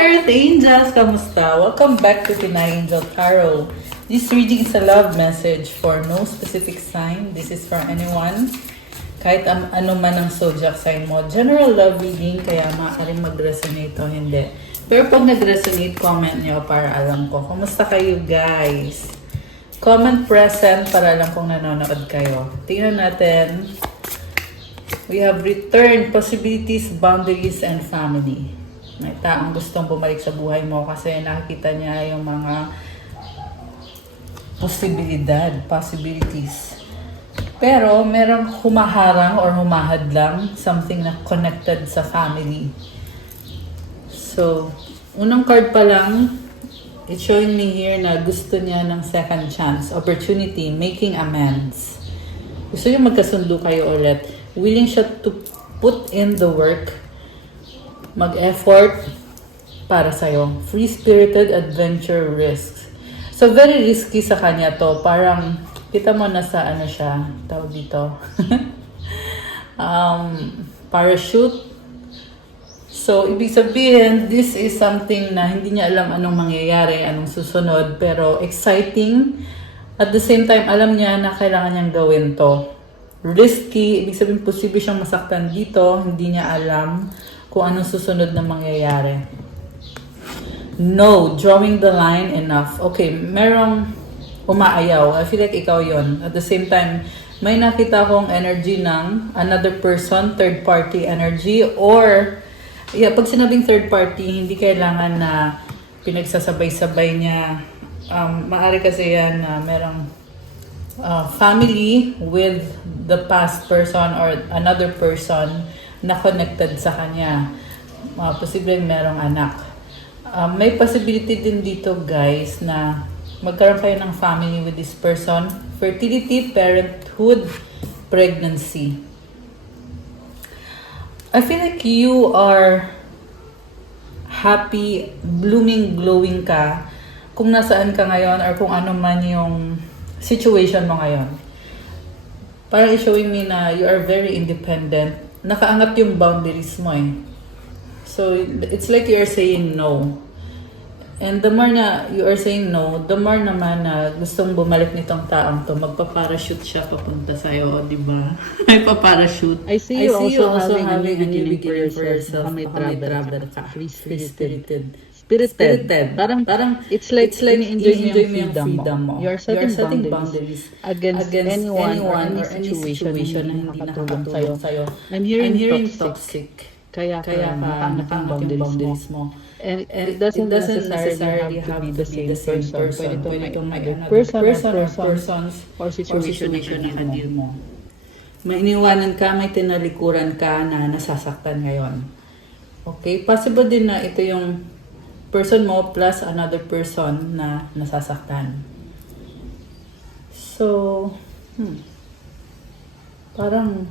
Earth Angels! Kamusta? Welcome back to Pinay Angel Tarot. This reading is a love message for no specific sign. This is for anyone. Kahit ano man ang zodiac sign mo. General love reading, kaya maaaring mag-resonate o hindi. Pero pag nag-resonate, comment nyo para alam ko. Kamusta kayo, guys? Comment present para alam kung nanonood kayo. Tingnan natin. We have return, possibilities, boundaries, and family. May taong gustong bumalik sa buhay mo kasi nakikita niya yung mga possibilities. Pero merong humaharang or humahadlang, something na connected sa family. So, unang card pa lang, it's showing me here na gusto niya ng second chance, opportunity, making amends. Gusto niya magkasundo kayo ulit. Willing siya to put in the work, mag-effort para sa'yo. Free-spirited adventure risks. So, very risky sa kanya to. Parang, kita mo na sa ano siya, tawag dito. Parachute. So, ibig sabihin, this is something na hindi niya alam anong mangyayari, anong susunod, pero exciting. At the same time, alam niya na kailangan niyang gawin to. Risky, ibig sabihin, posible siyang masaktan dito, hindi niya alam kung anong susunod na mangyayari. No, drawing the line enough. Okay, merong umaayaw. I feel like ikaw yon. At the same time, may nakita kong energy ng another person, third party energy, or pag sinabing third party, hindi kailangan na pinagsasabay-sabay niya. Maaari kasi yan na merong family with the past person or another person na connected sa kanya. Posibleng merong anak. May possibility din dito, guys, na magkaroon kayo ng family with this person. Fertility, parenthood, pregnancy. I feel like you are happy, blooming, glowing ka kung nasaan ka ngayon or kung ano man yung situation mo ngayon. Parang showing me na you are very independent. Nakaangat yung boundaries mo eh. So, it's like you're saying no. And the more na you are saying no, the more naman na gustong bumalik nitong taong to, magpa-parachute siya papunta sa'yo, di ba? May pa-parachute. I see you also having a new beginning for yourself. May travel ka. Free-spirited. Parang it's like enjoy ini-enjoy mo yung freedom mo. You're setting boundaries against anyone or any situation na hindi nakakatulong sa'yo. I'm hearing toxic. Kaya nakangat yung boundaries mo. And it doesn't necessarily have to be the same person. Pwede itong may persons or situation na ka-deal mo. May iniwanan ka, may tinalikuran ka na nasasaktan ngayon. Okay? Possible din na ito yung person mo plus another person na nasasaktan. So, parang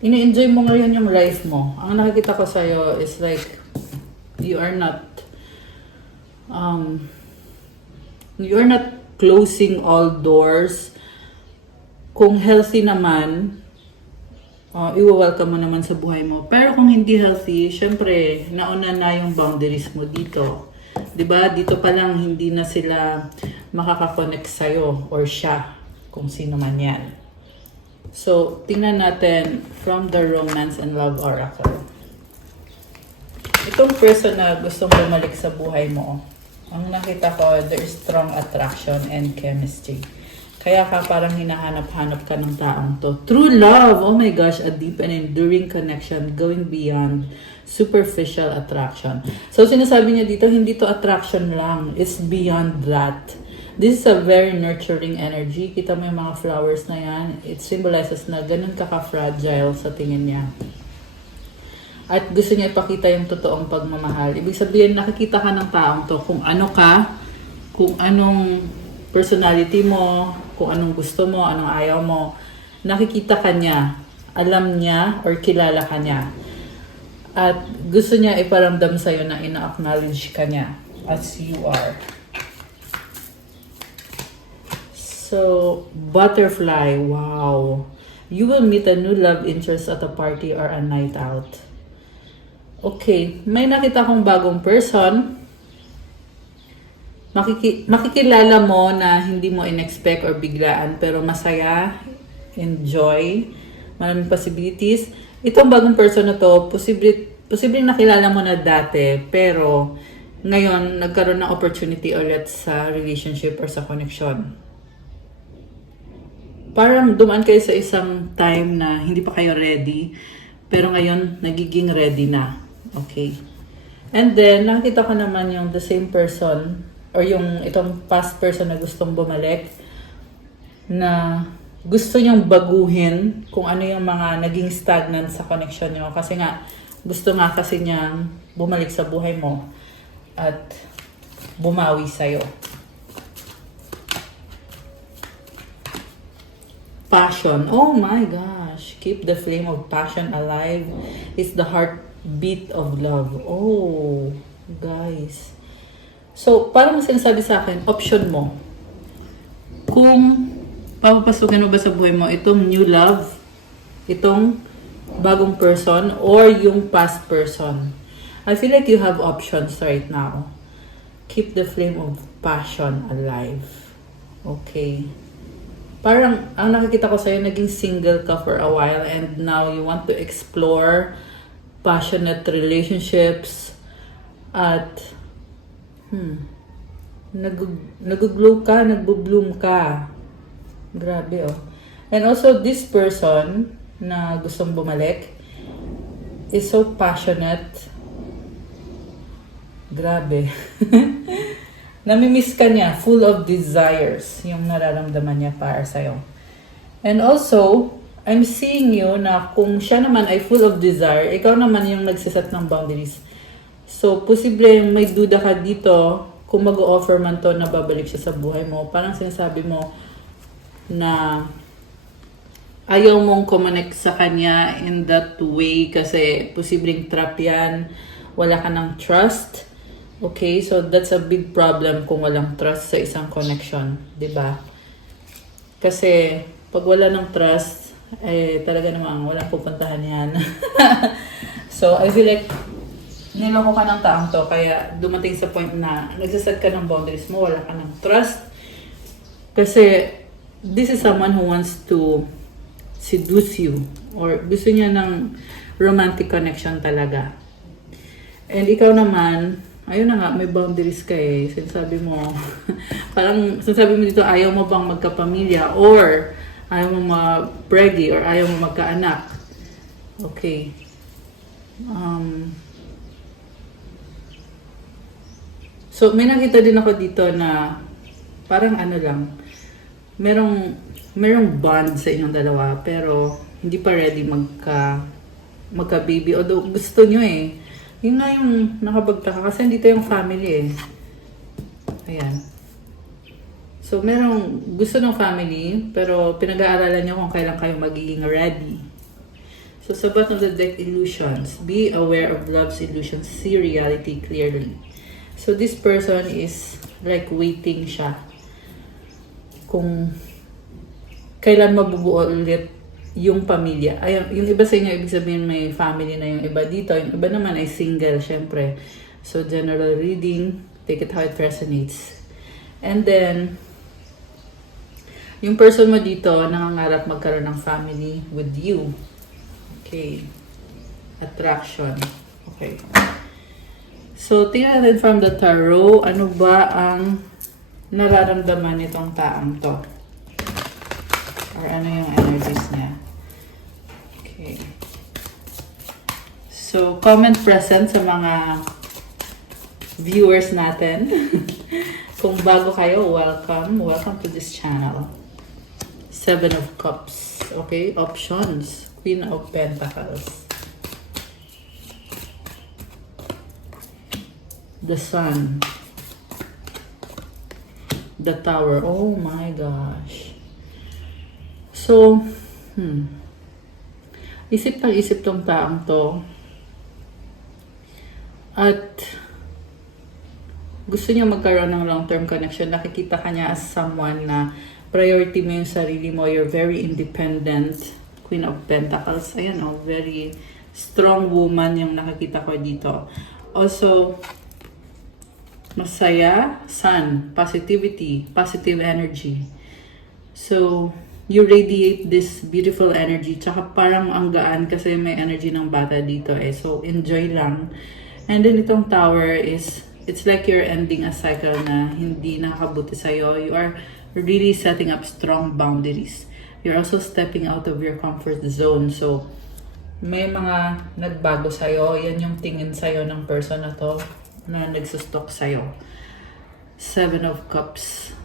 ini-enjoy mo ngayon yung life mo. Ang nakikita ko sa'yo is like you are not closing all doors. Kung healthy naman, i-welcome mo naman sa buhay mo. Pero kung hindi healthy, syempre, nauna na yung boundaries mo dito. 'Di ba? Dito pa lang hindi na sila makaka-connect sa'yo or siya, kung sino man yan. So, tingnan natin from the Romance and Love Oracle. Itong person na gustong bumalik sa buhay mo, ang nakita ko, there is strong attraction and chemistry. Kaya ka parang hinahanap-hanap ka ng taong to. True love! Oh my gosh, a deep and enduring connection going beyond superficial attraction. So, sinasabi niya dito, hindi to attraction lang. It's beyond that. This is a very nurturing energy. Kita mo yung mga flowers na yan. It symbolizes na ganun ka-fragile sa tingin niya. At gusto niya ipakita yung totoong pagmamahal. Ibig sabihin, nakikita ka ng taong to kung ano ka, kung anong personality mo, kung anong gusto mo, anong ayaw mo. Nakikita ka niya, alam niya, or kilala ka niya. At gusto niya iparamdam sa'yo na ina-acknowledge ka niya as you are. So, butterfly, wow. You will meet a new love interest at a party or a night out. Okay, may nakita kong bagong person. Makikilala mo na hindi mo in-expect or biglaan, pero masaya, enjoy, maraming possibilities. Itong bagong person na to, posibleng nakilala mo na dati, pero ngayon nagkaroon ng opportunity ulit sa relationship or sa connection. Parang dumaan kayo sa isang time na hindi pa kayo ready, pero ngayon nagiging ready na. Okay. And then, nakita ko naman yung the same person or yung itong past person na gustong bumalik na gusto niyang baguhin kung ano yung mga naging stagnant sa connection niyo. Kasi nga, gusto nga kasi niyang bumalik sa buhay mo at bumawi sa'yo. Passion. Oh my gosh. Keep the flame of passion alive. It's the heartbeat of love. Oh, guys. So, parang sinasabi sa akin, option mo. Kung papapasukin mo ba sa buhay mo itong new love, itong bagong person, or yung past person. I feel like you have options right now. Keep the flame of passion alive. Okay. Parang, ang nakikita ko sa'yo, naging single ka for a while and now you want to explore passionate relationships at nag-glow ka, nagbo-bloom ka. Grabe, oh. And also, this person na gustong bumalik is so passionate. Grabe. Namimiss ka niya, full of desires, yung nararamdaman niya para sa'yo. And also, I'm seeing you na kung siya naman ay full of desire, ikaw naman yung nagsiset ng boundaries. So, posible may duda ka dito kung mag-o-offer man to na babalik siya sa buhay mo. Parang sinasabi mo na ayaw mong connect sa kanya in that way kasi posibleng trap yan. Wala ka ng trust. Okay, so that's a big problem kung walang trust sa isang connection, 'di ba? Kasi pag wala ng trust, talaga namang walang pupuntahan yan. So, I feel like niloko ka ng taong to, kaya dumating sa point na nagsaset ka ng boundaries mo, wala ka ng trust. Kasi, this is someone who wants to seduce you, or gusto niya ng romantic connection talaga. And ikaw naman, ayun na nga, may boundaries ka eh. Sinasabi mo, parang sinasabi mo dito, ayaw mo bang magkapamilya, or ayaw mo ma-preggy, or ayaw mo magkaanak. Okay. So, may nakita din ako dito na parang ano lang, merong bond sa inyong dalawa, pero hindi pa ready magka-baby. Although gusto nyo eh. Yun nga yung nakabagtaka kasi dito yung family eh. Ayan. So, merong gusto ng family, pero pinag-aaralan nyo kung kailan kayo magiging ready. So, sa bottom of the deck, illusions. Be aware of love's illusions. See reality clearly. So, this person is like waiting siya. Kung kailan mabubuo ulit yung pamilya. Ayun, yung iba sa inyo, ibig sabihin may family na yung iba dito. Yung iba naman ay single, syempre. So, general reading, take it how it resonates. And then, yung person mo dito, nangangarap magkaroon ng family with you. Okay. Attraction. Okay. So, tingnan natin from the tarot, ano ba ang nararamdaman nitong taong to? Or ano yung energies niya? Okay. So, comment present sa mga viewers natin. Kung bago kayo, welcome. Welcome to this channel. Seven of Cups. Okay, options. Queen of Pentacles. The Sun. The Tower. Oh my gosh. So, isip ng isip tong taong to. At gusto niya magkaroon ng long-term connection. Nakikita ka niya as someone na priority mo yung sarili mo. You're very independent. Queen of Pentacles. Ayan, oh, very strong woman yung nakikita ko dito. Also, masaya, sun, positivity, positive energy. So, you radiate this beautiful energy. Tsaka parang ang gaan kasi may energy ng bata dito eh. So, enjoy lang. And then itong tower is, it's like you're ending a cycle na hindi nakakabuti sa'yo. You are really setting up strong boundaries. You're also stepping out of your comfort zone. So, may mga nagbago sa'yo. Yan yung tingin sa'yo ng person na to na nagsustok sa'yo. 7 of Cups.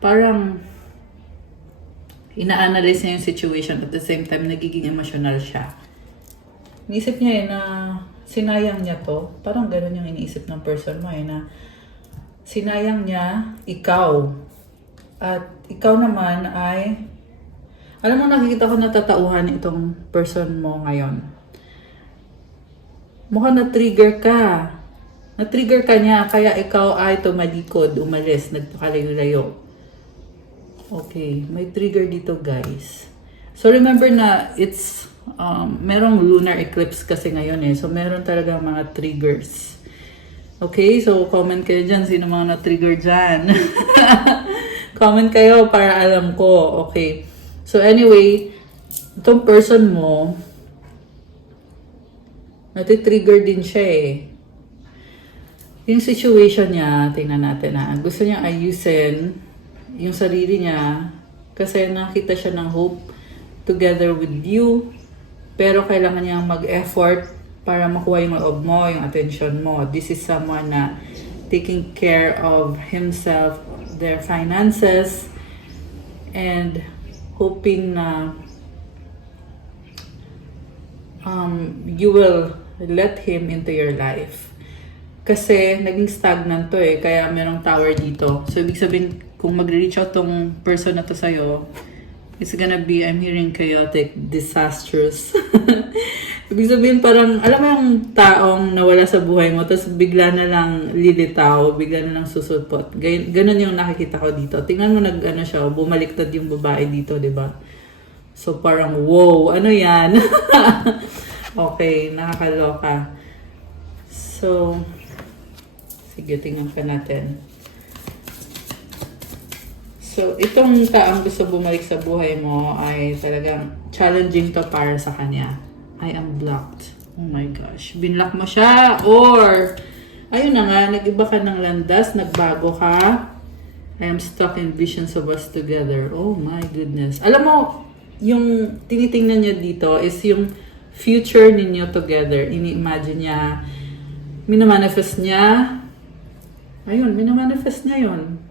Parang ina-analyze niya yung situation at the same time nagiging emotional siya. Iniisip niya na sinayang niya to. Parang gano'n yung iniisip ng person mo na sinayang niya ikaw. At ikaw naman ay, alam mo, nakikita ko natatauhan itong person mo ngayon. Mukhang na-trigger ka. Na-trigger ka niya, kaya ikaw ay tumalikod, umalis, nagpakalayo-layo. Okay, may trigger dito guys. So remember na it's, merong lunar eclipse kasi ngayon eh. So meron talaga mga triggers. Okay, so comment kayo dyan, sino mga na-trigger dyan. Comment kayo para alam ko. Okay, so anyway, itong person mo, nati-trigger din siya eh. Yung situation niya, tingnan natin na. Gusto niya ayusin yung sarili niya kasi nakita siya ng hope together with you. Pero kailangan niya mag-effort para makuha yung loob mo, yung attention mo. This is someone na taking care of himself, their finances, and hoping na you will let him into your life. Kasi naging stagnant to eh, kaya merong tower dito. So ibig sabihin, kung mag-reach out tong person na to sa'yo, it's gonna be, I'm hearing chaotic, disastrous. Ibig sabihin parang, alam mo yung taong nawala sa buhay mo, tapos bigla na lang lilitaw, bigla na lang susupot. Ganon yung nakikita ko dito. Tingnan mo nag-ano siya, bumaliktad yung babae dito, di ba? So parang, wow, ano yan? Okay, nakakaloka. So, sige, tingnan ka natin. So, itong taong gusto bumalik sa buhay mo ay talagang challenging to para sa kanya. I am blocked. Oh my gosh. Binlock mo siya or ayun na nga, nag-iba ka ng landas, nagbago ka. I am stuck in visions of us together. Oh my goodness. Alam mo, yung tinitingnan niya dito is yung future ninyo together. Ini-imagine niya, minamanifest niya. Ayun, minamanifest niya yun.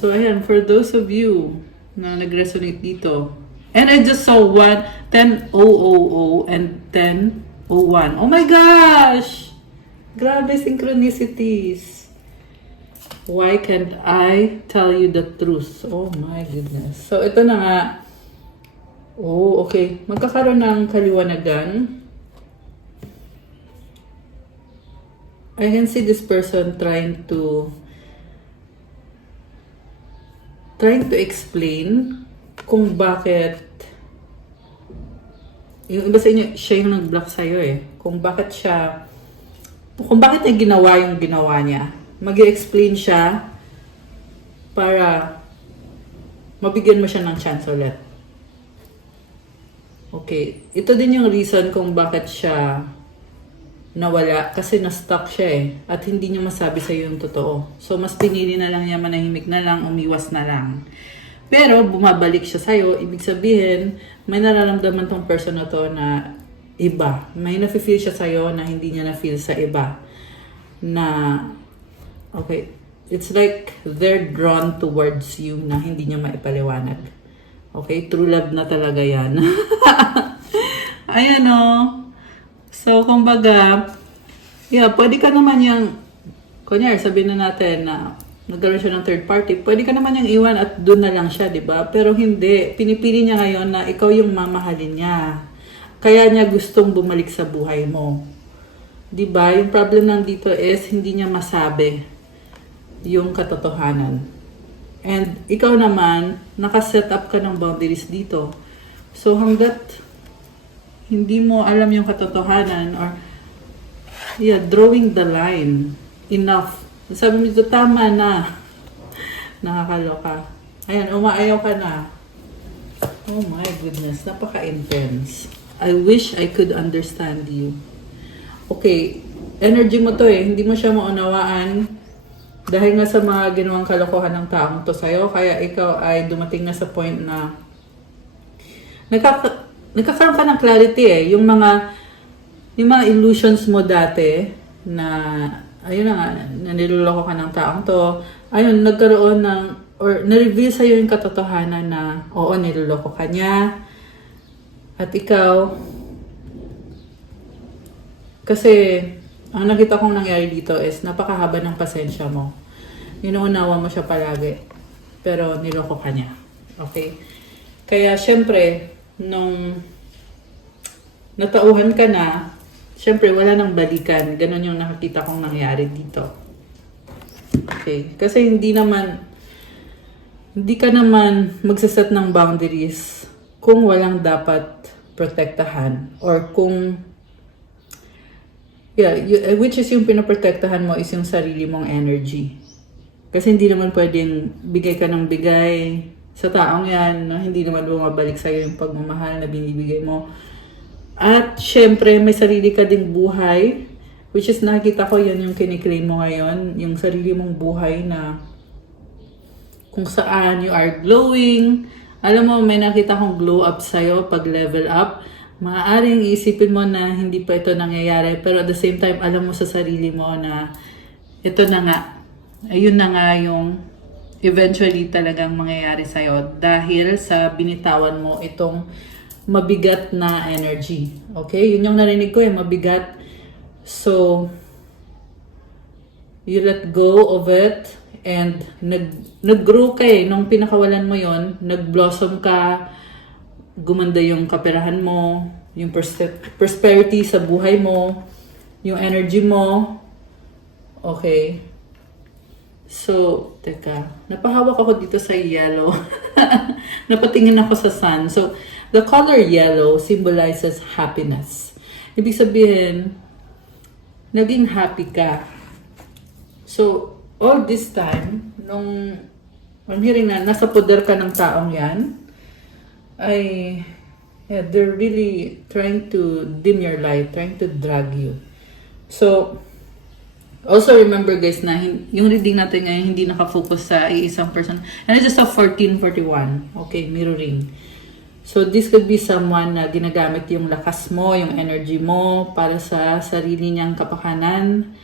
So, ayan, for those of you na nag-resonate dito. And I just saw 10,000 and 10,01. Oh my gosh! Grabe synchronicities. Why can't I tell you the truth? Oh my goodness. So, ito na nga. Oh, okay. Magkakaroon ng kaliwanagan. I can see this person trying to explain kung bakit yung iba sa inyo, siya yung nag-block sa'yo eh. Kung bakit niya ginawa yung ginawa niya. Mag-i-explain siya para mabigyan mo siya ng chance ulit. Okay. Ito din yung reason kung bakit siya nawala. Kasi na-stuck siya eh. At hindi niya masabi sa'yo yung totoo. So, mas pinili na lang niya, manahimik na lang, umiwas na lang. Pero, bumabalik siya sa'yo. Ibig sabihin, may nararamdaman tong person na to na iba. May nafe-feel siya sa'yo na hindi niya na-feel sa iba. Na, okay, it's like they're drawn towards you na hindi niya maipaliwanag. Okay, true love na talaga yan. Ayan o. So, kumbaga, yeah, pwede ka naman yung, kunyari, sabihin na natin na nagkaroon siya ng third party, pwede ka naman yung iwan at doon na lang siya, di ba? Pero hindi. Pinipili niya ngayon na ikaw yung mamahalin niya. Kaya niya gustong bumalik sa buhay mo. Di ba? Yung problem lang dito is hindi niya masabi yung katotohanan. And ikaw naman, nakaset up ka ng boundaries dito. So, hanggat hindi mo alam yung katotohanan or drawing the line. Enough. Sabi mo dito, tama na. Nakakaloka. Ayan, umaayaw ka na. Oh my goodness, napaka-intense. I wish I could understand you. Okay, energy mo to eh. Hindi mo siya maunawaan dahil nga sa mga ginawang kalokohan ng taong to sa'yo. Kaya ikaw ay dumating na sa point na nagkakaroon ka ng clarity eh. Yung mga illusions mo dati na ayun na nga, naniloloko ka ng taong to. Ayun, nagkaroon ng or na-reveal sa'yo yung katotohanan na oo, niloloko ka niya. At ikaw, kasi ang nakita kong nangyari dito is napakahaba ng pasensya mo. Inuunawa mo siya palagi. Pero niloko ka niya. Okay? Kaya syempre, nung natauhan ka na, syempre wala nang balikan. Ganon yung nakakita kong nangyari dito. Okay? Kasi hindi ka naman magsaset ng boundaries kung walang dapat protektahan or kung which is yung pinoprotektahan mo is yung sarili mong energy. Kasi hindi naman pwedeng bigay ka ng bigay sa taong yan, no? Hindi naman bumabalik sa'yo yung pagmamahal na binibigay mo. At syempre, may sarili ka ding buhay, which is nakita ko yan yung kiniklaim mo ngayon, yung sarili mong buhay na kung saan you are glowing. Alam mo, may nakita kong glow up sa'yo pag level up. Maaaring isipin mo na hindi pa ito nangyayari, pero at the same time, alam mo sa sarili mo na ito na nga. Ayun na nga yung eventually talagang mangyayari sa'yo dahil sa binitawan mo itong mabigat na energy. Okay? Yun yung narinig ko mabigat. So, you let go of it and nag-grow ka nung pinakawalan mo yon, nag-blossom ka, gumanda yung kaperahan mo, yung prosperity sa buhay mo, yung energy mo. Okay. So, teka, napahawak ako dito sa yellow. Napatingin ako sa sun. So, the color yellow symbolizes happiness. Ibig sabihin, naging happy ka. So, all this time, nung I'm hearing na nasa poder ka ng taong yan, they're really trying to dim your light, trying to drag you. So, also remember guys na yung reading natin ngayon hindi nakafocus sa isang person. And it's just a 1441. Okay, mirroring. So, this could be someone na ginagamit yung lakas mo, yung energy mo para sa sarili niyang kapakanan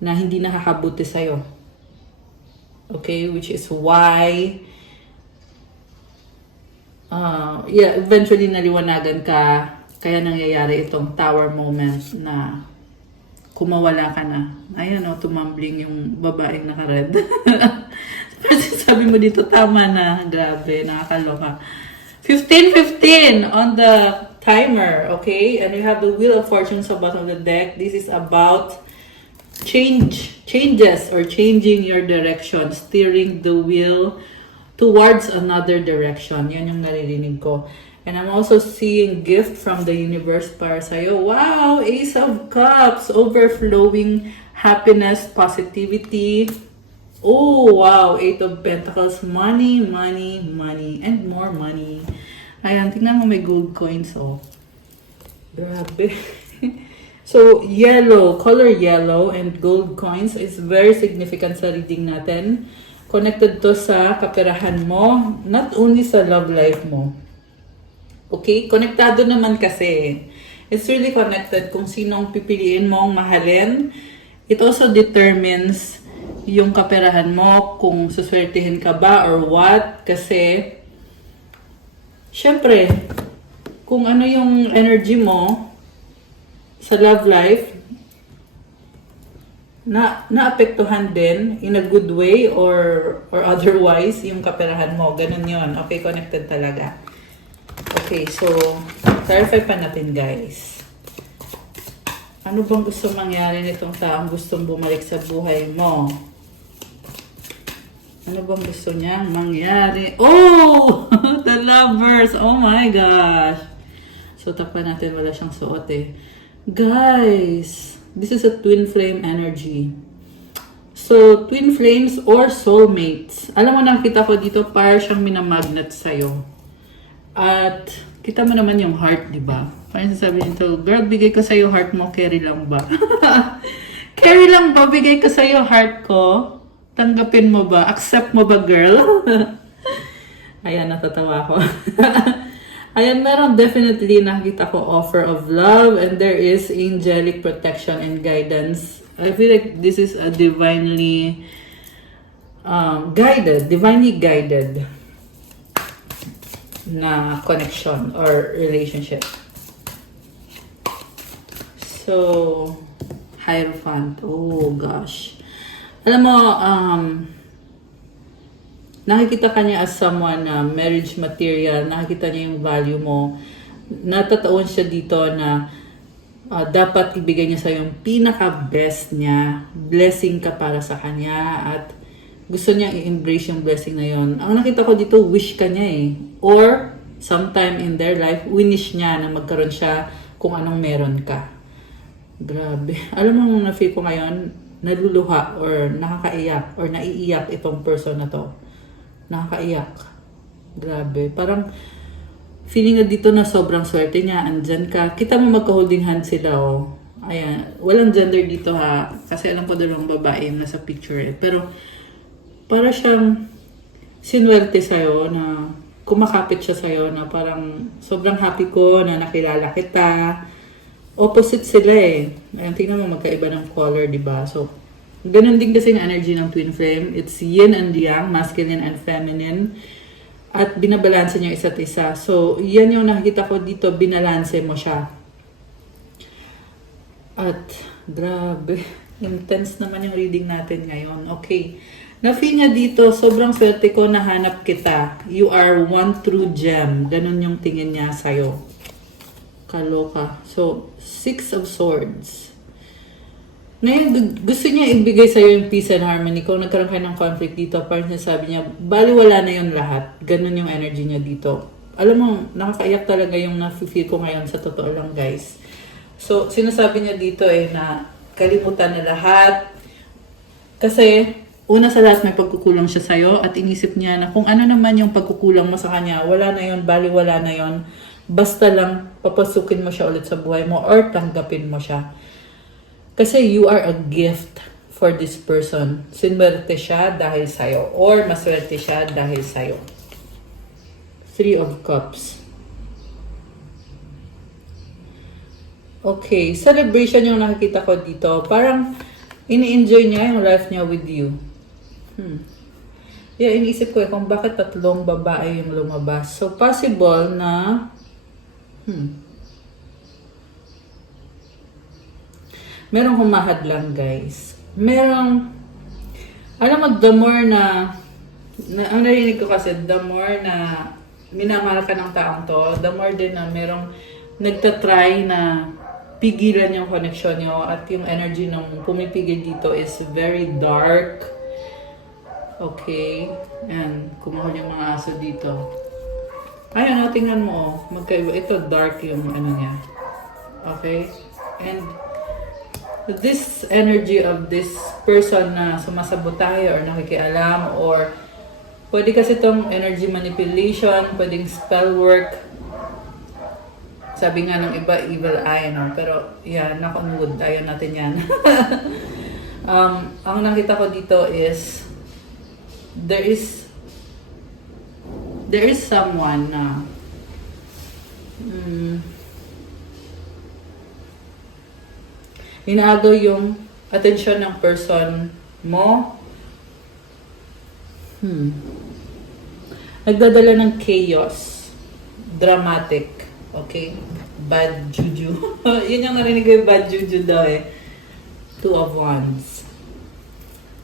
na hindi nakakabuti sa'yo. Okay, which is why eventually naliwanagan ka, kaya nangyayari itong tower moment na kumawala ka na. Ayan tumambling yung babaeng naka-red. Sabi mo dito, tama na. Grabe, nakakaloka. 15-15 on the timer, okay? And you have the Wheel of Fortune sa bottom of the deck. This is about changes or changing your direction, steering the wheel towards another direction. Yan yung naririnig ko. And I'm also seeing gift from the universe para sa'yo. Wow! Ace of Cups. Overflowing happiness, positivity. Oh, wow! Eight of Pentacles. Money, money, money. And more money. Ayan, tingnan mo may gold coins, oh. Grabe. So, yellow, color yellow and gold coins is very significant sa reading natin. Connected to sa kaperahan mo, not only sa love life mo. Okay? Konektado naman kasi. It's really connected kung sinong pipiliin mong mahalin. It also determines yung kaperahan mo, kung suswertihin ka ba or what. Kasi, syempre, kung ano yung energy mo sa love life, naapektuhan din in a good way or otherwise yung kaperahan mo. Ganun yun. Okay, connected talaga. Okay, so, clarify pa natin guys. Ano bang gusto mangyari nitong taong gustong bumalik sa buhay mo? Ano bang gusto niyang mangyari? Oh! The Lovers! Oh my gosh! So, So, takpan natin. Wala siyang suot eh. Guys, this is a twin flame energy. So, twin flames or soulmates. Alam mo, nakita ko dito, para siyang minamagnet sa'yo. At, kita mo naman yung heart, di ba? Parang sasabi nito, girl, bigay ko sa'yo heart mo, carry lang ba? Carry lang ba? Bigay ko sa'yo heart ko? Tanggapin mo ba? Accept mo ba, girl? Ayan, natatawa ko. Ayan, meron definitely nakita ko offer of love and there is angelic protection and guidance. I feel like this is a divinely guided na connection or relationship. So, Hierophant. Oh, gosh. Alam mo, nakikita ka niya as someone na marriage material, nakikita niya yung value mo, natataon siya dito na dapat ibigay niya sa yung pinaka-best niya, blessing ka para sa kanya, at gusto niya i-embrace yung blessing na yon. Ang nakita ko dito, wish ka niya eh. Or, sometime in their life, winish niya na magkaroon siya kung anong meron ka. Grabe. Alam mo nung na-feel ko ngayon, naluluha or nakakaiyak or naiiyak itong person na to. Nakakaiyak. Grabe. Parang feeling na dito na sobrang swerte niya. Andyan ka. Kita mo magka-holding hand sila, oh. Ayan. Walang gender dito, ha. Kasi alam ko dalawang babae na sa picture, eh. Pero para siyang sinwerte sa'yo na kumakapit siya sa'yo na parang sobrang happy ko na nakilala kita. Opposite sila eh. Ayan, tingnan mo magkaiba ng color, di ba? So, ganun din kasi yung energy ng twin flame. It's yin and yang, masculine and feminine. At binabalanse niyo isa't isa. So, yan yung nakikita ko dito, binalanse mo siya. At, grabe. Intense naman yung reading natin ngayon. Okay. Na-feel niya dito, sobrang swerte ko, nahanap kita. You are one true gem. Ganun yung tingin niya sa'yo. Kaloka. So, 6 of Swords. Ngayon, gusto niya ibigay sa'yo yung peace and harmony. Kung nagkaroon kayo ng conflict dito, parang sabi niya, baliwala na yung lahat. Ganun yung energy niya dito. Alam mo, nakakaiyak talaga yung na-feel ko ngayon sa totoo lang, guys. So, sinasabi niya dito eh na kalimutan na lahat. Kasi, una sa lahat may pagkukulang siya sa'yo at inisip niya na kung ano naman yung pagkukulang mo sa kanya, wala na yun, baliwala na yun. Basta lang papasukin mo siya ulit sa buhay mo or tanggapin mo siya. Kasi you are a gift for this person. Sinwerte siya dahil sa'yo or maswerte siya dahil sa'yo. 3 of Cups. Okay, celebration yung nakikita ko dito. Parang ini-enjoy niya yung life niya with you. Yeah, iniisip ko kung bakit 3 babae yung lumabas. So, possible na merong humahad lang, guys. Merong, alam mo, the more na ang narinig ko kasi, the more na minamahal ka ng taong to, the more din na merong nagtatry na pigilan yung connection nyo at yung energy ng pumipigil dito is very dark. Okay. And kumuhol yung mga aso dito. Ayun, tingnan mo, magkaiba. Ito, dark yung ano niya. Okay? And this energy of this person na sumasabotahe or nakikialam or pwede kasi itong energy manipulation, pwedeng spell work. Sabi nga ng iba, evil eye, no? Pero, yan, knock on wood. Ayaw natin yan. Ang nakita ko dito is there is someone na inaagaw yung atensyon ng person mo. Nagdadala ng chaos. Dramatic. Okay? Bad juju. Yun yung narinig ko yung bad juju daw eh. 2 of Wands.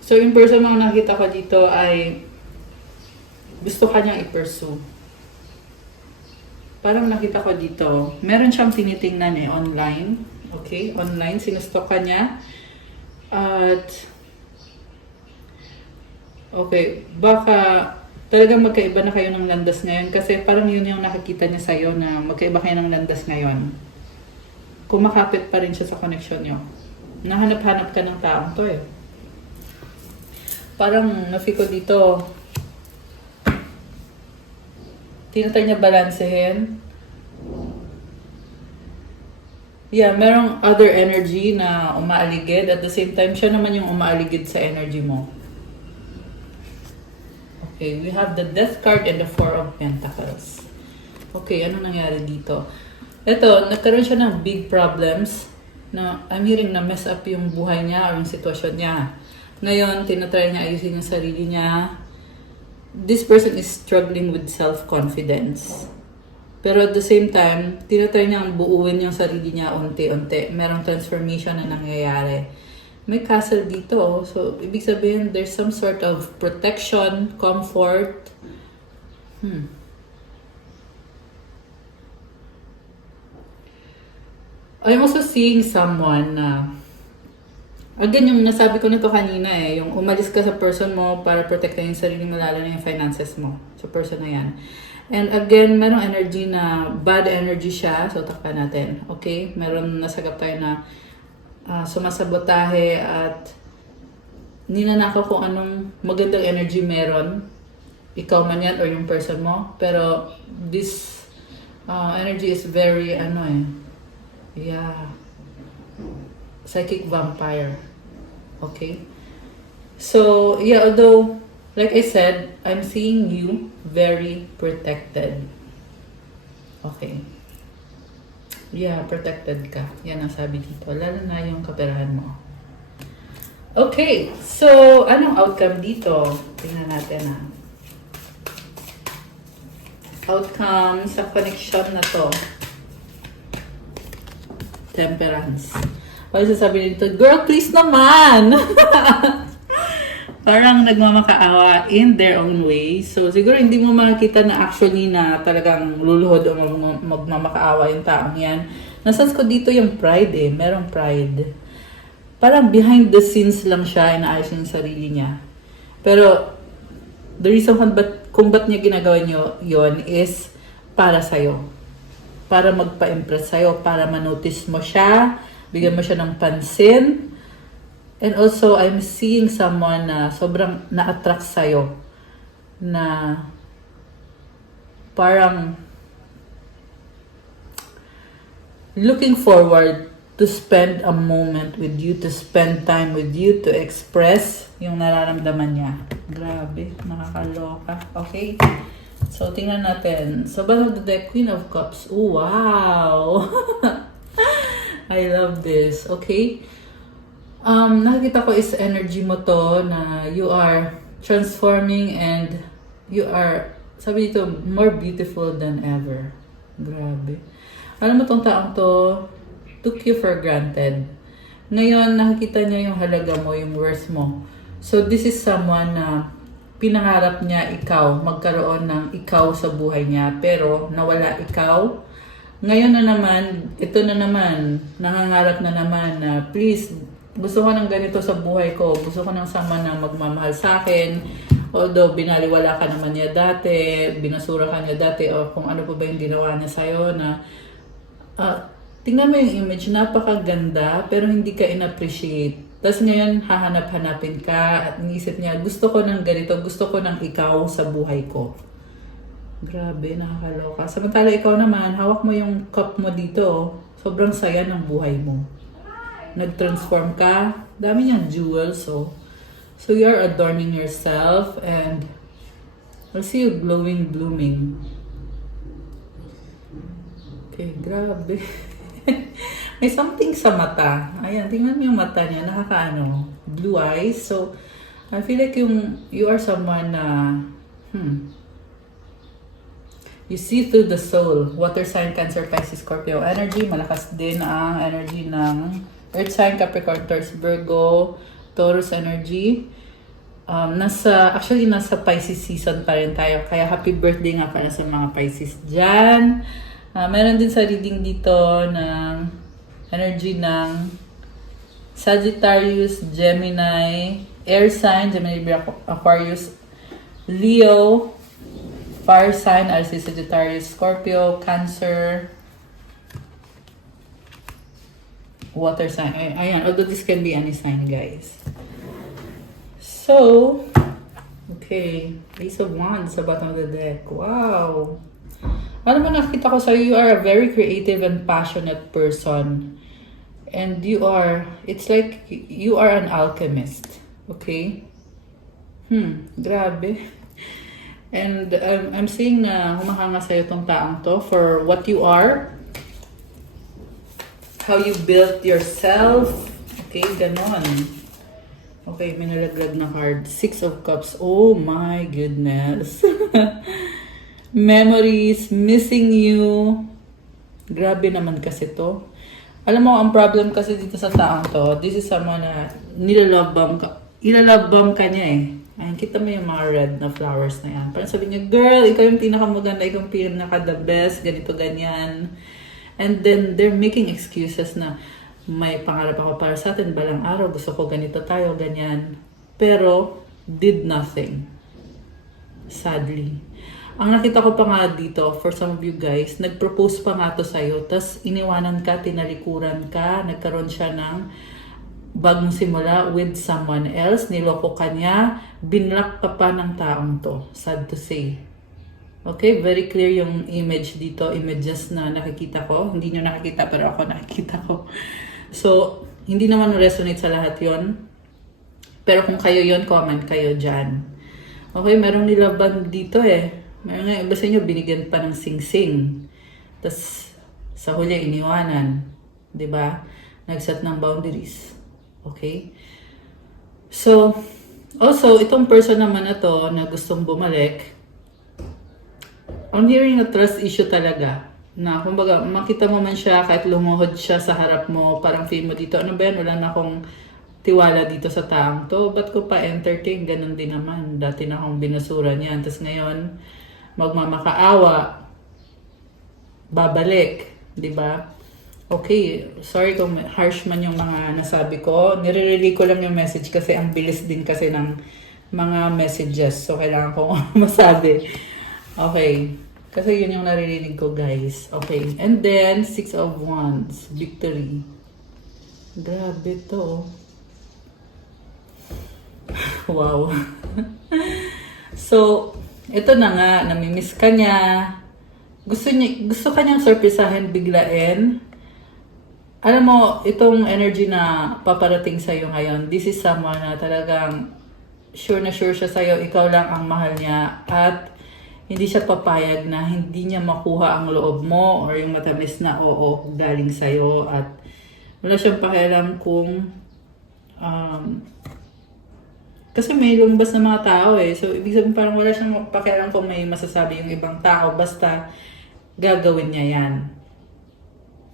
So, yung person mga nakita ko dito ay gusto ka niyang i-pursue. Parang nakita ko dito, meron siyang tinitingnan eh, online. Okay? Online, sinustok ka niya. At, okay, baka talagang magkaiba na kayo ng landas ngayon kasi parang yun yung nakikita niya sa'yo na magkaiba kayo ng landas ngayon. Kumakapit pa rin siya sa connection niyo. Nahanap-hanap ka ng taong to eh. Parang nafi ko dito, tinatry niya balansehin. Yeah, merong other energy na umaaligid. At the same time, siya naman yung umaaligid sa energy mo. Okay, we have the Death card and the Four of Pentacles. Okay, ano nangyari dito? Ito, nagkaroon siya ng big problems na I'm hearing na mess up yung buhay niya or yung sitwasyon niya. Ngayon, tinatry niya ayusin yung sarili niya. This person is struggling with self-confidence. Pero at the same time, tinatry niyang buuin yung sarili niya unti-unti. Merong transformation na nangyayari. May castle dito. Oh. So, ibig sabihin, there's some sort of protection, comfort. I'm also seeing someone na, again, yung nasabi ko nito kanina eh, yung umalis ka sa person mo para protektahin yung sarili mo, lalo na yung finances mo sa person na yan. And again, merong energy na bad energy siya. So, takpan natin. Okay? Meron nasagap tayo na sumasabotahe at ninanakaw kung anong magandang energy meron. Ikaw man yan or yung person mo. Pero this energy is very, yeah, psychic vampire. Okay? So, yeah, although, like I said, I'm seeing you very protected. Okay. Yeah, protected ka. Yan ang sabi dito. Lalo na yung kaperahan mo. Okay. So, anong outcome dito? Tingnan natin ha. Outcome sa connection na to. Temperance. Pag sasabi dito, girl, please naman! Parang nagmamakaawa in their own way. So, siguro hindi mo makikita na actually na talagang luluhod o magmamakaawa yung taong yan. Nasense ko dito yung pride eh. Merong pride. Parang behind the scenes lang siya, inaayos yung sarili niya. Pero, the reason kung ba't niya ginagawa niyo yon is para sa'yo. Para magpa-impress sa'yo, para manotice mo siya, bigyan mo siya ng pansin. And also, I'm seeing someone na sobrang na-attract sa'yo. Na parang looking forward to spend a moment with you, to spend time with you, to express yung nararamdaman niya. Grabe, nakakaloka. Okay? So, tingnan natin. Sa bottom of the deck, Queen of Cups. Ooh, wow! I love this. Okay? Nakikita ko is energy mo to na you are transforming and you are, sabi dito, more beautiful than ever. Grabe. Alam mo tong taong to, took you for granted. Ngayon, nakikita niya yung halaga mo, yung worth mo. So, this is someone na pinangarap niya ikaw, magkaroon ng ikaw sa buhay niya, pero nawala ikaw. Ngayon na naman, ito na naman, nangangarap na naman na please, gusto ko ng ganito sa buhay ko, gusto ko ng sama na magmamahal sa akin, although binaliwala ka naman niya dati, binasura ka niya dati, o kung ano pa ba yung ginawa niya sa'yo na, tingnan mo yung image, napakaganda, pero hindi ka in-appreciate. Tapos ngayon, hahanap-hanapin ka at iniisip niya, gusto ko ng ganito, gusto ko ng ikaw sa buhay ko. Grabe, nakakaloka. Samantala ikaw naman, hawak mo yung cup mo dito. Sobrang saya ng buhay mo. Nag-transform ka. Dami niyang jewels, oh. So you're adorning yourself and I'll see you glowing, blooming. Okay, grabe. May something sa mata. Ayan, tingnan mo yung mata niya. Nakakaano, blue eyes. So, I feel like you are someone na, you see through the soul. Water sign, Cancer, Pisces, Scorpio energy. Malakas din ang energy ng Earth sign, Capricorn, Taurus, Virgo, Taurus energy. Nasa Pisces season pa rin tayo. Kaya happy birthday nga para sa mga Pisces dyan. Meron din sa reading dito ng energy ng Sagittarius, Gemini, Air sign, Gemini, Aquarius, Leo, Fire sign, Aries, Sagittarius, Scorpio, Cancer, water sign. Ayan, although this can be any sign, guys. So, okay. Ace of Wands sa bottom of the deck. Wow. Ano mo nakita ko sa'yo, you are a very creative and passionate person. And you are, it's like you are an alchemist. Okay? Grabe. And I'm seeing na humahanga sa'yo tong taong to for what you are. How you built yourself. Okay, ganon. Okay, may nalaglag na card. Six of Cups. Oh my goodness. Memories, missing you. Grabe naman kasi to. Alam mo, ang problem kasi dito sa taong to, this is someone na ilalove bomb ka niya eh. Ayan, kita mo yung mga red na flowers na yan. Parang sabi niya, girl, ikaw yung pinakamaganda, ikaw yung pinaka-the best, ganito, ganyan. And then, they're making excuses na may pangarap ako para sa atin, balang araw, gusto ko ganito tayo, ganyan. Pero, did nothing. Sadly. Ang nakita ko pa nga dito, for some of you guys, nag-propose pa nga to sa'yo, tas iniwanan ka, tinalikuran ka, nagkaroon siya ng bagong simula with someone else, niloko ka niya, binlock ka pa ng taong to. Sad to say. Okay, very clear yung image dito, images na nakikita ko. Hindi nyo nakikita pero ako nakikita ko. So, hindi naman resonate sa lahat yon. Pero kung kayo yon, comment kayo dyan. Okay, merong nilaban dito eh. Meron nga iba sa inyo, binigyan pa ng sing-sing. Tapos, sa huli, iniwanan. 'Di ba? Nag-set ng boundaries. Okay? So, also, itong person naman na to na gustong bumalik, I'm hearing a trust issue talaga. Na, kumbaga, makita mo man siya, kahit lumuhod siya sa harap mo, parang feel mo dito, ano ba yan, wala na akong tiwala dito sa taong to. Ba't ko pa entertain? Ganun din naman. Dati na akong binasura niyan. Tapos ngayon, magmamakaawa, babalik. Diba? Okay, sorry kung harsh man yung mga nasabi ko. Nire-relay ko lang yung message kasi ang bilis din kasi ng mga messages. So, kailangan ko masabi. Okay. Kasi yun yung naririnig ko, guys. Okay. And then, Six of Wands. Victory. Grabe to. Wow. So, ito na nga. Namimiss ka niya. Gusto kanyang surprisahin, biglain. Alam mo, itong energy na paparating sa'yo ngayon, this is someone na talagang sure na sure siya sa'yo, ikaw lang ang mahal niya, at hindi siya papayag na hindi niya makuha ang loob mo or yung matamis na oo galing sa'yo, at wala siyang pakialam kung kasi may lumabas na mga tao eh. So, ibig sabihin parang wala siyang pakialam kung may masasabi yung ibang tao, basta gagawin niya yan.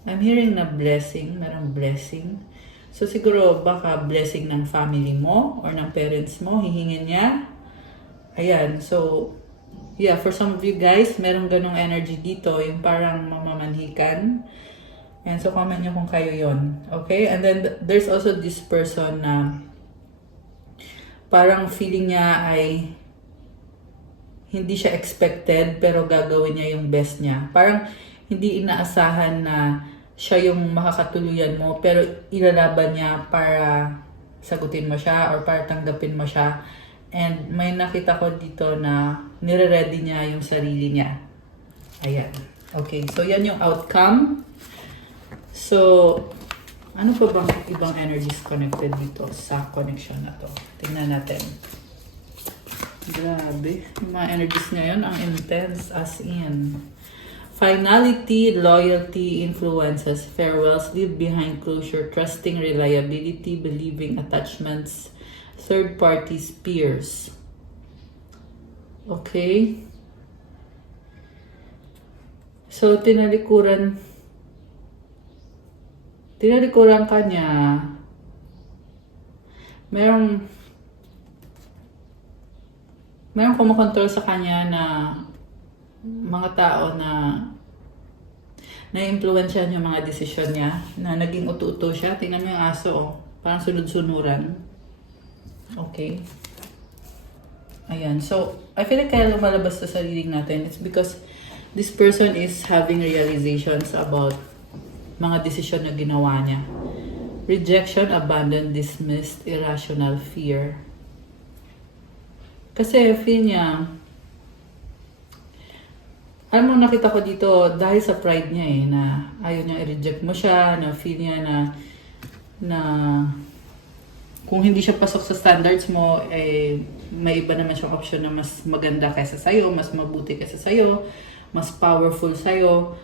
I'm hearing na blessing, merong blessing. So, siguro baka blessing ng family mo or ng parents mo, hihingin niya. Ayan, so, yeah, for some of you guys, merong ganong energy dito, yung parang mamamanhikan. And so, comment nyo kung kayo yon. Okay? And then, there's also this person na parang feeling niya ay hindi siya expected, pero gagawin niya yung best niya. Parang hindi inaasahan na siya yung makakatuluyan mo, pero ilalaban niya para sagutin mo siya or para tanggapin mo siya. And may nakita ko dito na nire-ready niya yung sarili niya. Ayan. Okay, so yan yung outcome. So, ano pa bang ibang energies connected dito sa connection na to? Tingnan natin. Grabe. Yung mga energies ngayon, ang intense as in. Finality, loyalty, influences, farewells, leave behind closure, trusting, reliability, believing, attachments, third parties, peers. Okay. So, tinalikuran ka niya. Merong kumakontrol sa kanya na mga tao na na-influensyan yung mga desisyon niya, na naging utu-uto siya. Tingnan mo yung aso, oh. Parang sunod-sunuran. Okay. Ayan. So, I feel like kaya lumalabas sa reading natin, it's because this person is having realizations about mga desisyon na ginawa niya. Rejection, abandon, dismissed, irrational fear. Kasi feel niya, alam mo, nakita ko dito, dahil sa pride niya na ayaw niya i-reject mo siya, na feel niya na kung hindi siya pasok sa standards mo, may iba naman siyang option na mas maganda kaysa sa'yo, mas mabuti kaysa sa'yo, mas powerful sa'yo,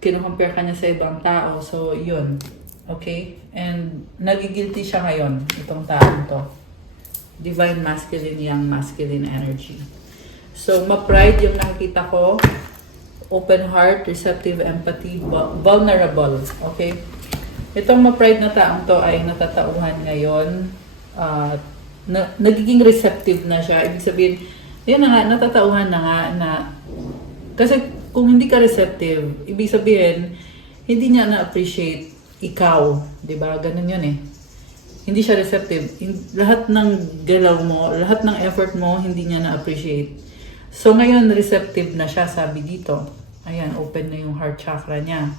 kino-compare ka niya sa ibang tao. So, yun. Okay? And nagigilty siya ngayon, itong taong to. Divine masculine, young masculine energy. So, ma-pride yung nakikita ko. Open heart, receptive empathy, vulnerable. Okay? Itong ma-pride na taong to ay natatauhan ngayon. Nagiging receptive na siya. Ibig sabihin, yun na nga, natatauhan na nga na, kasi kung hindi ka receptive, ibig sabihin, hindi niya na-appreciate ikaw. Diba? Ganun yun eh. Hindi siya receptive. Lahat ng galaw mo, lahat ng effort mo, hindi niya na-appreciate. So ngayon, receptive na siya, sabi dito. Ayan, open na yung heart chakra niya.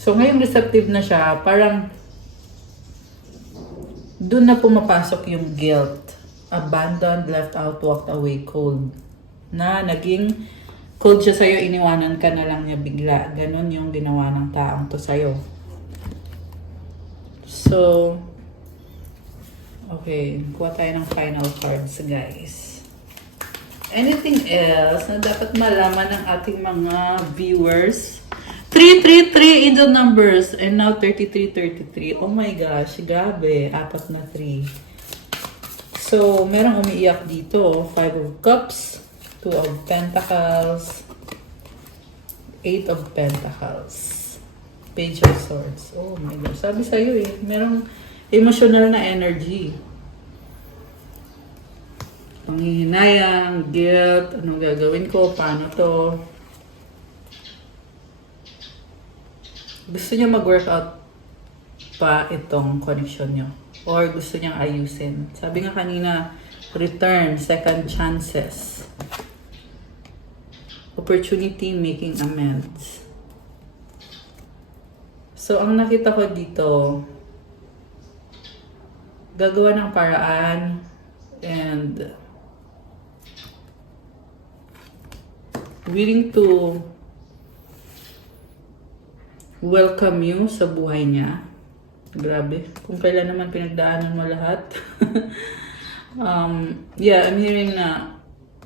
So ngayon, receptive na siya, parang doon na pumapasok yung guilt. Abandoned, left out, walked away, cold. Na naging cold siya sa'yo, iniwanan ka na lang niya bigla. Ganon yung ginawa ng taong to sa'yo. So, okay, kuha tayo ng final cards, guys. Anything else na dapat malaman ng ating mga viewers? 333 angel numbers and now 3333. Oh my gosh, grabe. 4 na 3. So, merong umiiyak dito. 5 of Cups, 2 of Pentacles, 8 of Pentacles, Page of Swords. Oh my gosh. Sabi sa'yo merong emotional na energy. Panghihinayang, guilt, anong gagawin ko, paano to. Gusto niya mag-workout pa itong connection niyo. Or gusto niyang ayusin. Sabi nga kanina, return, second chances. Opportunity, making amends. So, ang nakita ko dito, gagawa ng paraan and willing to welcome you sa buhay niya. Grabe. Kung kailan naman pinagdaanan mo lahat. Yeah, I'm hearing na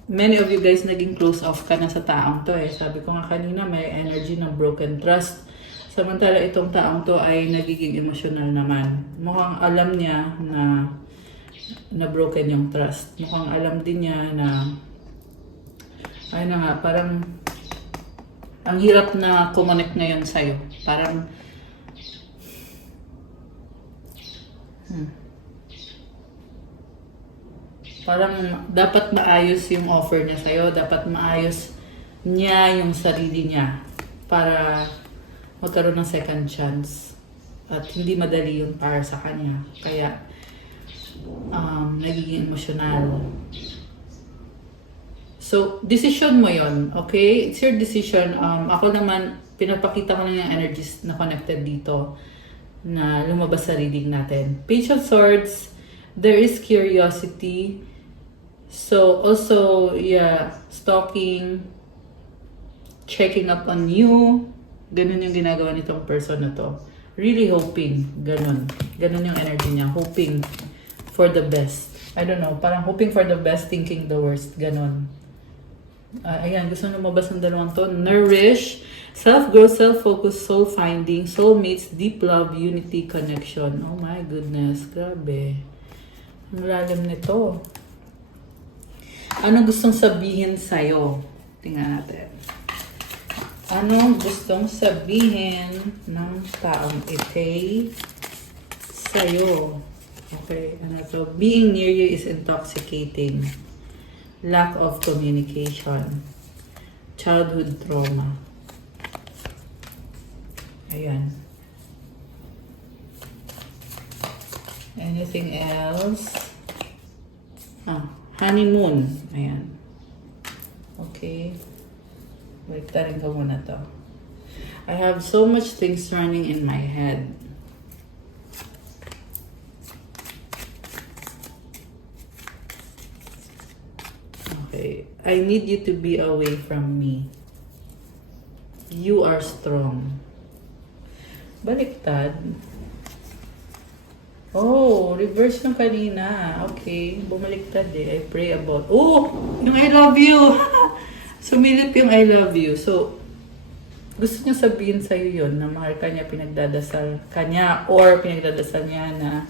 many of you guys naging close off ka na sa taong to Sabi ko nga kanina, may energy ng broken trust. Samantala itong taong to ay nagiging emotional naman. Mukhang alam niya na broken yung trust. Mukhang alam din niya na ay na nga, parang ang hirap na kumonek ngayon sa'yo. Parang dapat maayos yung offer niya sa'yo. Dapat maayos niya yung sarili niya para magkaroon ng second chance. At hindi madali yung para sa kanya. Kaya nagiging emotional. So, decision mo yon, okay? It's your decision. Ako naman, pinapakita ko na yung energies na connected dito na lumabas sa reading natin. Page of Swords, there is curiosity. So, also, yeah, stalking, checking up on you. Ganun yung ginagawa nitong person na to. Really hoping. Ganun. Ganun yung energy niya. Hoping for the best. I don't know. Parang hoping for the best, thinking the worst. Ganun. Ayan, gusto nyo lumabas ng dalawang to. Nourish, self-growth, self-focus, soul-finding, soulmates, deep love, unity, connection. Oh my goodness, grabe. Ang lalim nito. Ano gustong sabihin sa'yo? Tingnan natin. Ano gustong sabihin ng taong ite sa'yo? Okay, ano to? Being near you is intoxicating. Lack of communication. Childhood trauma. Ayan. Anything else? Honeymoon. Ayan. Okay. Baliktarin ko muna to. I have so much things running in my head. Okay. I need you to be away from me. You are strong. Baliktad. Oh, reverse yung kanina. Okay, bumaliktad eh. I pray about... Oh! Yung I love you! Sumilip yung I love you. So, gusto niya sabihin sa'yo yun na mahal ka niya, pinagdadasal ka niya, or pinagdadasal niya na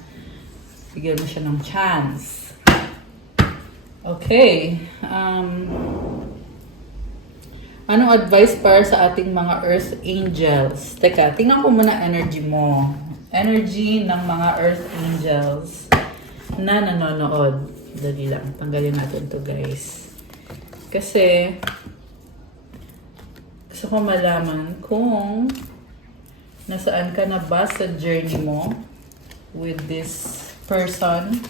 bigyan mo siya ng chance. Okay. Anong advice para sa ating mga Earth Angels? Teka, tingnan ko muna energy mo. Energy ng mga Earth Angels na nanonood. Dali lang. Tanggalin natin to guys. Kasi, gusto ko malaman kung nasaan ka na ba sa journey mo with this person.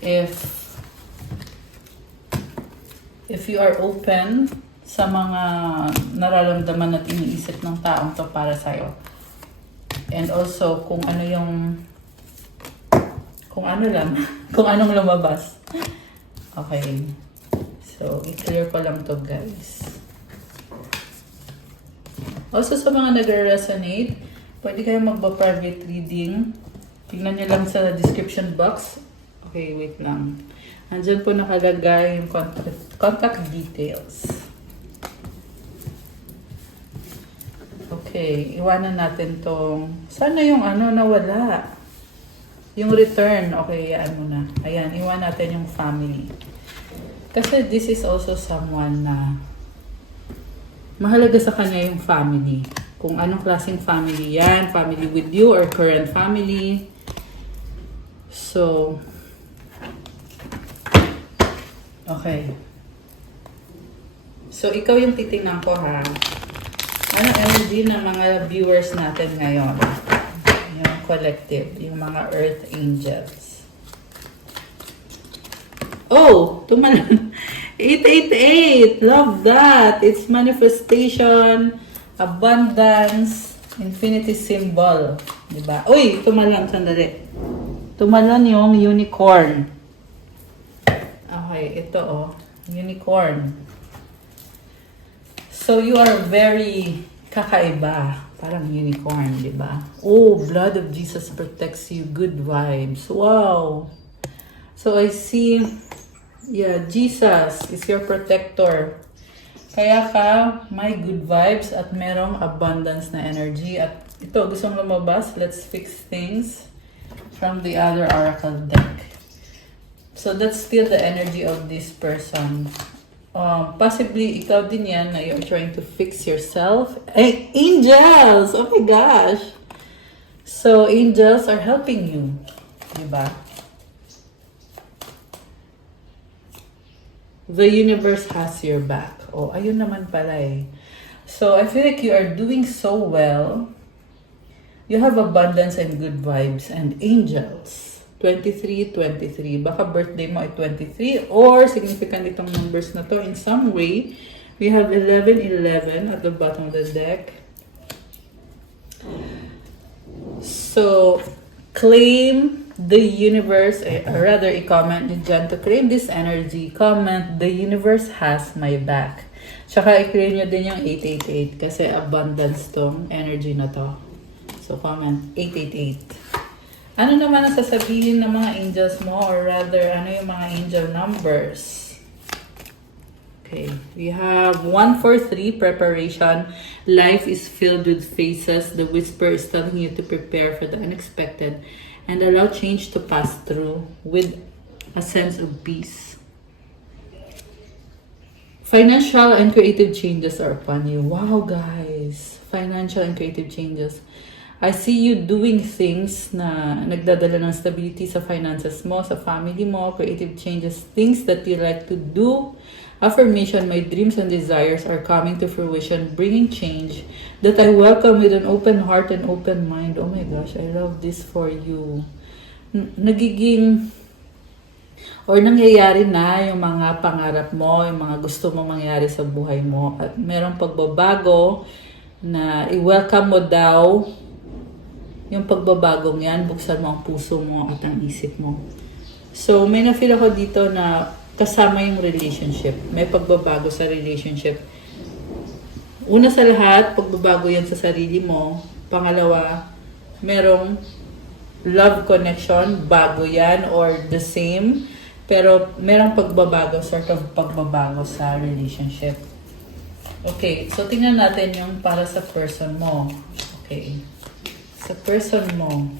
If you are open sa mga nararamdaman at iniisip ng taong to para sa'yo. And also, kung ano lang, kung anong lumabas. Okay. So, i-clear ko lang to guys. Also, sa mga nag-resonate, pwede kayo magpa-private reading. Tingnan nyo lang sa description box. Okay, wait lang. Andyan po nakalagay yung contact details. Okay, iwanan natin tong... Sana yung nawala. Yung return. Okay, yan muna. Ayan, iwan natin yung family. Kasi this is also someone na mahalaga sa kanya yung family. Kung anong klaseng family yan. Family with you or current family. So, okay. So, ikaw yung titingnan ko ha. Ano energy ng mga viewers natin ngayon? Yung collective, yung mga Earth Angels. Oh, tumalan. 888. Love that. It's manifestation, abundance, infinity symbol. Diba? Uy, tumalan. Sandali. Tumalan yung unicorn. Okay, ito unicorn. So, you are very kakaiba. Parang unicorn, di ba? Oh, blood of Jesus protects you. Good vibes. Wow. So, I see, Jesus is your protector. Kaya ka, may good vibes at merong abundance na energy. At ito, gustong lumabas. Let's fix things from the other oracle deck. So, that's still the energy of this person. Possibly, ikaw din yan na you're trying to fix yourself. Hey, angels! Oh my gosh! So, angels are helping you. Diba? The universe has your back. Oh, ayun naman pala eh. So, I feel like you are doing so well. You have abundance and good vibes and angels. 23. Baka birthday mo ay 23 or significant itong numbers na to in some way. We have 11 at the bottom of the deck. So, claim the universe, rather i-comment nyo dyan to claim this energy. Comment, the universe has my back. Tsaka i-claim nyo din yung 888 kasi abundance tong energy na to. So, comment 888. Ano naman ang sasabihin ng mga angels mo? Or rather, ano yung mga angel numbers? Okay. We have 143, preparation. Life is filled with phases. The whisper is telling you to prepare for the unexpected and allow change to pass through with a sense of peace. Financial and creative changes are upon you. Wow, guys. Financial and creative changes. I see you doing things na nagdadala ng stability sa finances mo, sa family mo, creative changes, things that you like to do. Affirmation, my dreams and desires are coming to fruition, bringing change that I welcome with an open heart and open mind. Oh my gosh, I love this for you. Nagiging or nangyayari na yung mga pangarap mo, yung mga gusto mo mangyari sa buhay mo, at merong pagbabago na i-welcome mo daw yung pagbabagong yan, buksan mo ang puso mo at ang isip mo. So, may na-feel ako dito na kasama yung relationship. May pagbabago sa relationship. Una sa lahat, pagbabago yan sa sarili mo. Pangalawa, merong love connection, bago yan or the same. Pero merong pagbabago, sort of pagbabago sa relationship. Okay, so tingnan natin yung para sa person mo. Okay, sa person mo.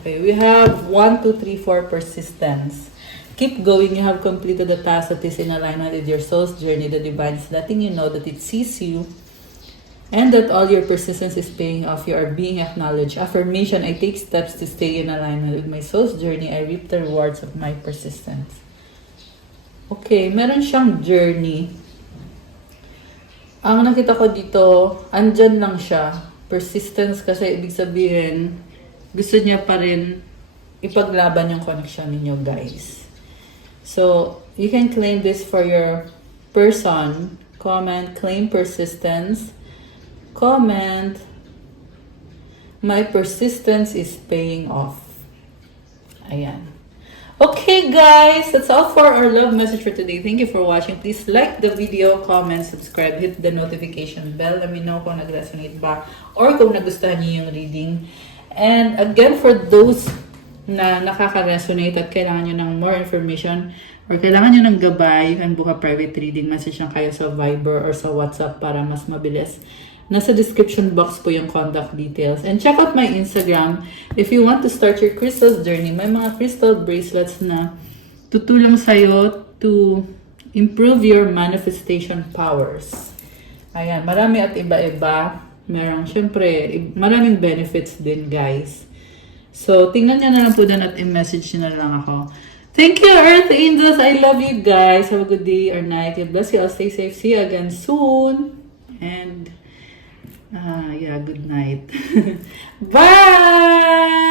Okay, we have 1, 2, 3, 4 persistence. Keep going. You have completed the task that is in alignment with your soul's journey. The divine is letting you know that it sees you and that all your persistence is paying off. You are being acknowledged. Affirmation: I take steps to stay in alignment with my soul's journey. I reap the rewards of my persistence. Okay, meron siyang journey. Ang nakita ko dito, andyan lang siya. Persistence kasi ibig sabihin, gusto niya pa rin ipaglaban yung connection ninyo, guys. So, you can claim this for your person. Comment, claim persistence. Comment, my persistence is paying off. Ayan. Okay, guys, that's all for our love message for today. Thank you for watching. Please like the video, comment, subscribe, hit the notification bell. Let me know kung nag-resonate ba or kung nagustuhan niyo yung reading. And again, for those na nakaka-resonate at kailangan nyo ng more information or kailangan nyo ng gabay, you can book a private reading. Message lang kayo sa Viber or sa WhatsApp para mas mabilis. Nasa description box po yung contact details. And check out my Instagram if you want to start your crystals journey. May mga crystal bracelets na tutulong sa'yo to improve your manifestation powers. Ayan, marami at iba-iba. Merong, syempre, maraming benefits din, guys. So, tingnan nyo na lang po doon at i-message nyo na lang ako. Thank you, Earth Angels. I love you guys. Have a good day or night. God bless you all. Stay safe. See you again soon. And, yeah, good night. Bye!